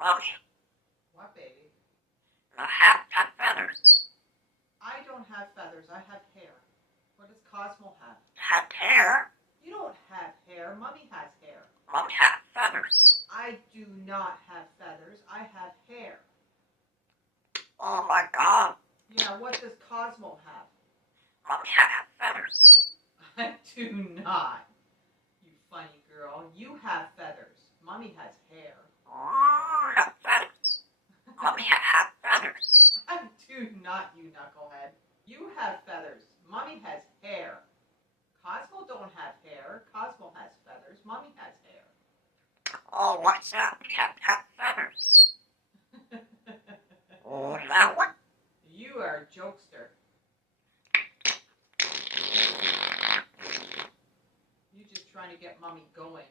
Mommy, What, baby? the hat got feathers. I don't have feathers. I have hair. What does Cosmo have? Had hair. You don't have hair. Mummy has hair. Mommy had feathers. I do not have feathers. I have hair. Oh my God. Yeah, what does Cosmo have? Mommy had feathers. I do not. You funny girl. You have feathers. Mummy has hair. Oh, had feathers. Mommy had feathers. I do not, you knucklehead. You have feathers. Mummy has hair. Cosmo don't have hair. Cosmo has feathers. Mummy has hair. Oh, what's that? Had feathers. Oh, that one. You are a jokester. You're just trying to get Mummy going.